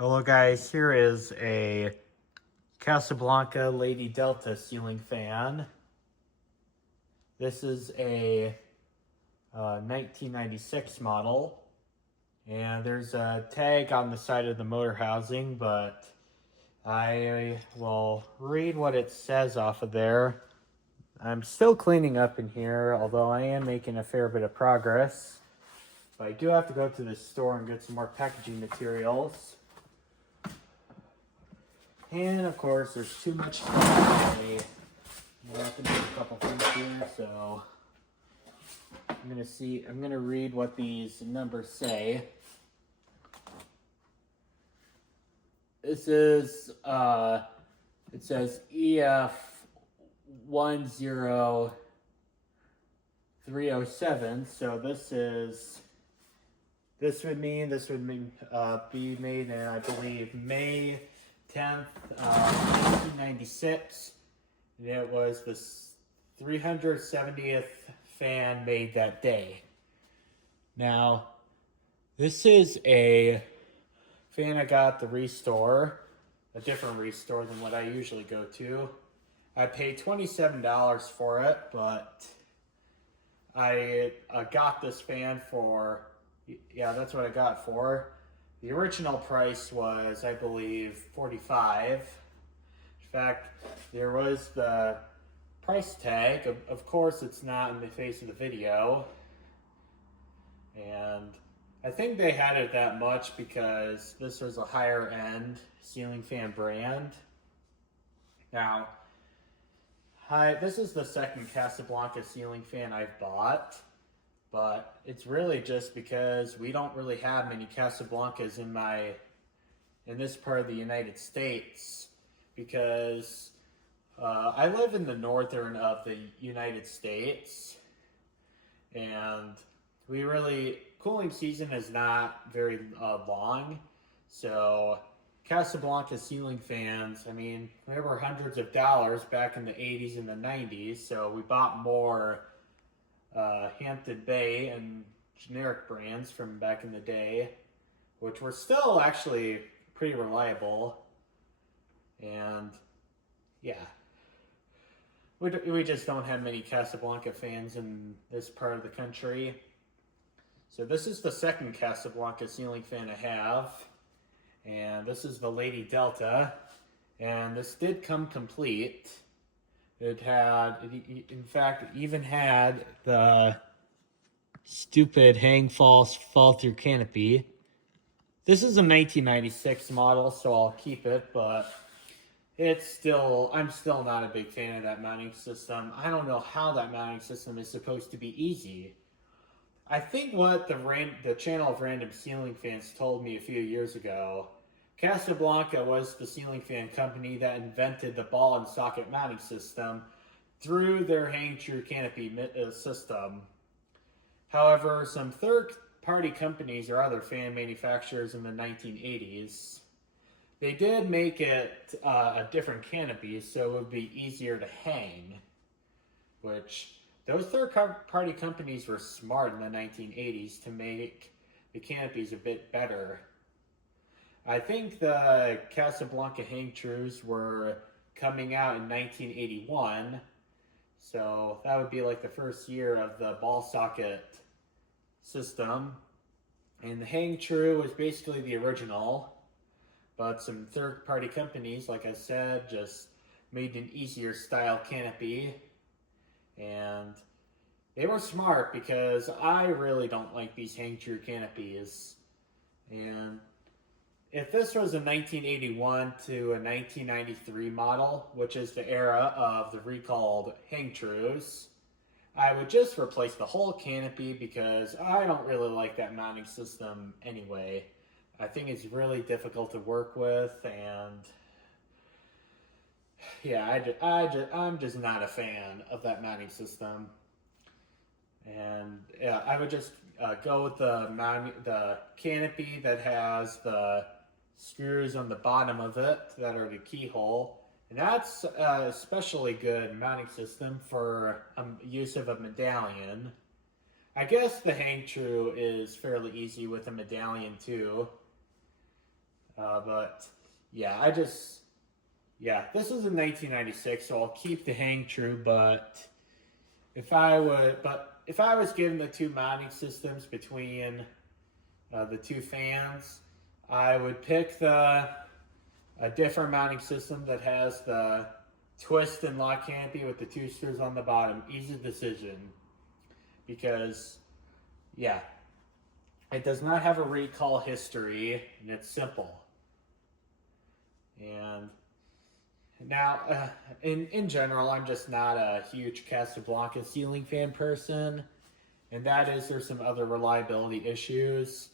Hello guys, here is a Casablanca Lady Delta ceiling fan. This is a 1996 model, and there's a tag on the side of the motor housing, but I will read what it says off of there. I'm still cleaning up in here, although I am making a fair bit of progress. But I do have to go to the store and get some more packaging materials. And of course, there's too much today. I have to do a couple things here, so I'm gonna read what these numbers say. This is it says EF10307. So this would be made in, I believe, May 10th, 1996. And it was the 370th fan made that day. Now, this is a fan I got at the Restore, a different Restore than what I usually go to. I paid $27 for it, but I got this fan for, yeah, that's what I got for. The original price was, I believe, $45. In fact, there was the price tag. Of course, it's not in the face of the video. And I think they had it that much because this was a higher end ceiling fan brand. Now, this is the second Casablanca ceiling fan I've bought. But it's really just because we don't really have many Casablancas in this part of the United States, because I live in the northern of the United States, and cooling season is not very long, so Casablanca ceiling fans, I mean, they were hundreds of dollars back in the 80s and the 90s, so we bought more Hampton Bay and generic brands from back in the day, which were still actually pretty reliable. And yeah, we just don't have many Casablanca fans in this part of the country. So this is the second Casablanca ceiling fan I have, and this is the Lady Delta, and this did come complete. In fact, it even had the stupid fall through canopy. This is a 1996 model, so I'll keep it, but I'm still not a big fan of that mounting system. I don't know how that mounting system is supposed to be easy. I think what the channel of Random Ceiling Fans told me a few years ago, Casablanca was the ceiling fan company that invented the ball and socket mounting system through their hang true canopy system. However, some third-party companies or other fan manufacturers in the 1980s, they did make it a different canopy so it would be easier to hang, which those third-party companies were smart in the 1980s to make the canopies a bit better. I think the Casablanca hang trues were coming out in 1981, so that would be like the first year of the ball socket system. And the hang true was basically the original, but some third-party companies, like I said, just made an easier style canopy. And they were smart because I really don't like these hang true canopies. And if this was a 1981 to a 1993 model, which is the era of the recalled hang trues, I would just replace the whole canopy because I don't really like that mounting system anyway. I think it's really difficult to work with, and yeah, I'm just not a fan of that mounting system. And yeah, I would just go with the canopy that has the screws on the bottom of it that are the keyhole. And that's a especially good mounting system for use of a medallion. I guess the hang true is fairly easy with a medallion too. But yeah, this was in 1996, so I'll keep the hang true. But if I was given the two mounting systems between the two fans, I would pick a different mounting system that has the twist and lock canopy with the two screws on the bottom. Easy decision, because yeah, it does not have a recall history, and it's simple. And now, in general, I'm just not a huge Casablanca ceiling fan person, and that is there's some other reliability issues.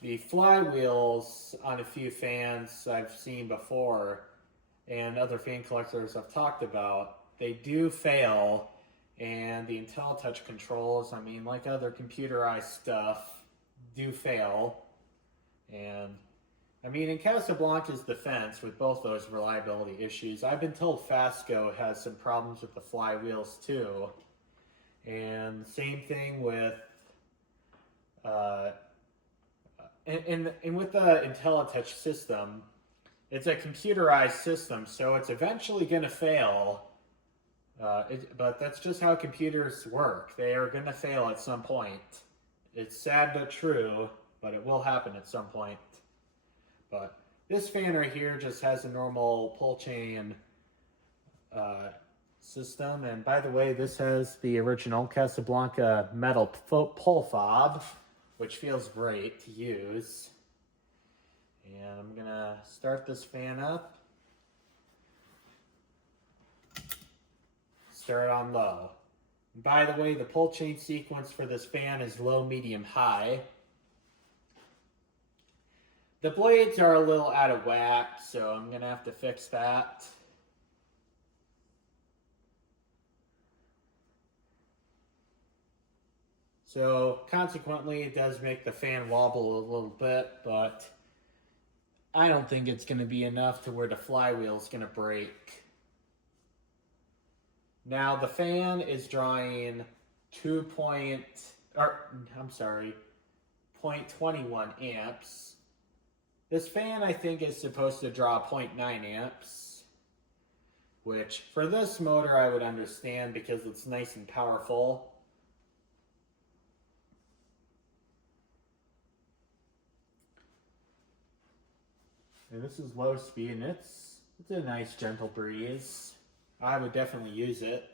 The flywheels on a few fans I've seen before, and other fan collectors I've talked about, they do fail, and the IntelliTouch controls, I mean, like other computerized stuff, do fail. And I mean, in Casablanca's defense, with both those reliability issues, I've been told Fasco has some problems with the flywheels too. And same thing with, and with the IntelliTouch system, it's a computerized system, so it's eventually going to fail. But that's just how computers work. They are going to fail at some point. It's sad but true, but it will happen at some point. But this fan right here just has a normal pull chain system. And by the way, this has the original Casablanca metal pull fob, which feels great to use. And I'm going to start this fan up. Start on low. And by the way, the pull chain sequence for this fan is low, medium, high. The blades are a little out of whack, so I'm going to have to fix that. So consequently, it does make the fan wobble a little bit, but I don't think it's going to be enough to where the flywheel is going to break. Now the fan is drawing 0.21 amps. This fan, I think, is supposed to draw 0.9 amps, which for this motor I would understand because it's nice and powerful. And this is low speed, and it's a nice gentle breeze. I would definitely use it.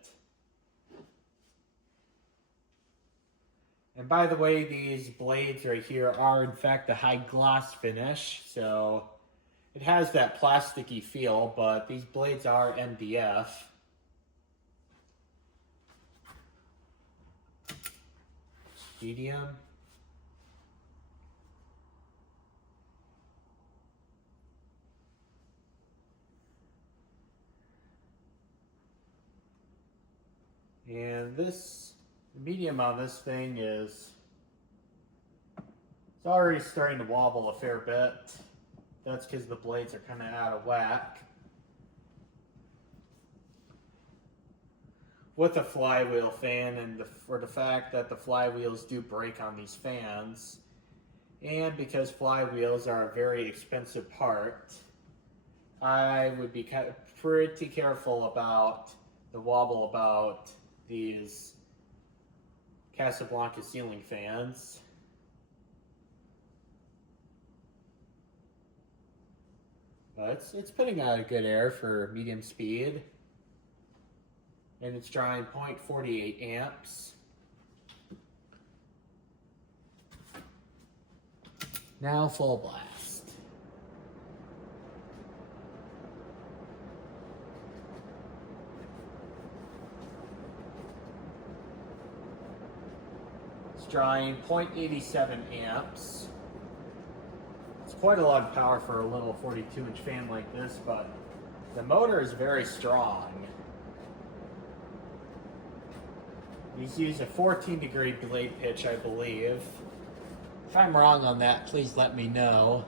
And by the way, these blades right here are in fact a high gloss finish, so it has that plasticky feel, but these blades are MDF. Medium. And this medium on this thing it's already starting to wobble a fair bit. That's because the blades are kind of out of whack. With a flywheel fan, and for the fact that the flywheels do break on these fans, and because flywheels are a very expensive part, I would be pretty careful about the wobble about these Casablanca ceiling fans. But it's putting out a good air for medium speed. And it's drawing 0.48 amps. Now full blast. It's drawing 0.87 amps. It's quite a lot of power for a little 42-inch fan like this, but the motor is very strong. These use a 14-degree blade pitch, I believe. If I'm wrong on that, please let me know.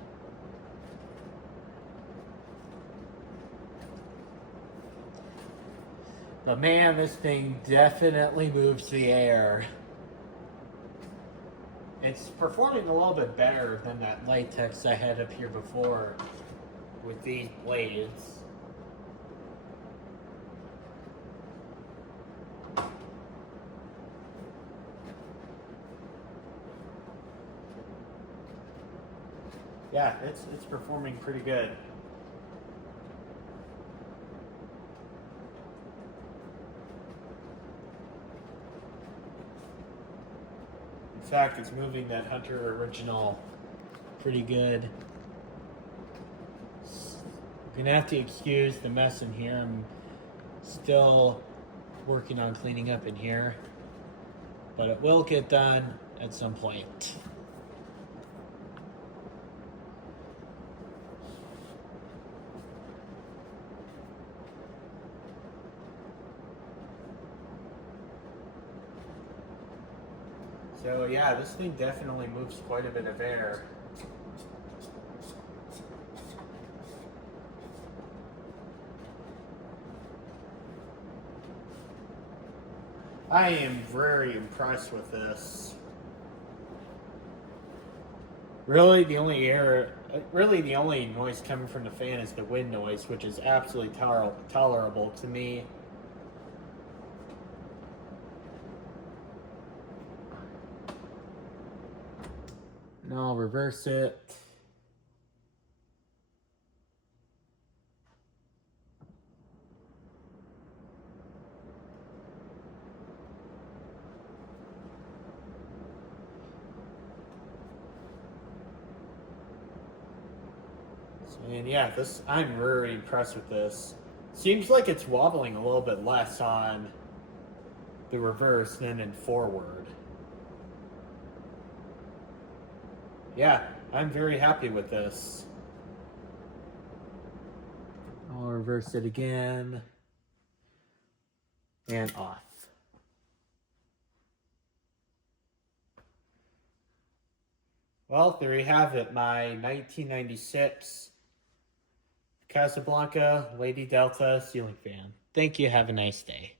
But man, this thing definitely moves the air. It's performing a little bit better than that latex I had up here before with these blades. Yeah, it's performing pretty good. In fact, it's moving that Hunter original pretty good. You're gonna have to excuse the mess in here. I'm still working on cleaning up in here, but it will get done at some point. So yeah, this thing definitely moves quite a bit of air. I am very impressed with this. Really, the only noise coming from the fan is the wind noise, which is absolutely tolerable to me. Now I'll reverse it. And yeah, I'm very impressed with this. Seems like it's wobbling a little bit less on the reverse than in forward. Yeah, I'm very happy with this. I'll reverse it again. And off. Well, there you have it, my 1996 Casablanca Lady Delta ceiling fan. Thank you. Have a nice day.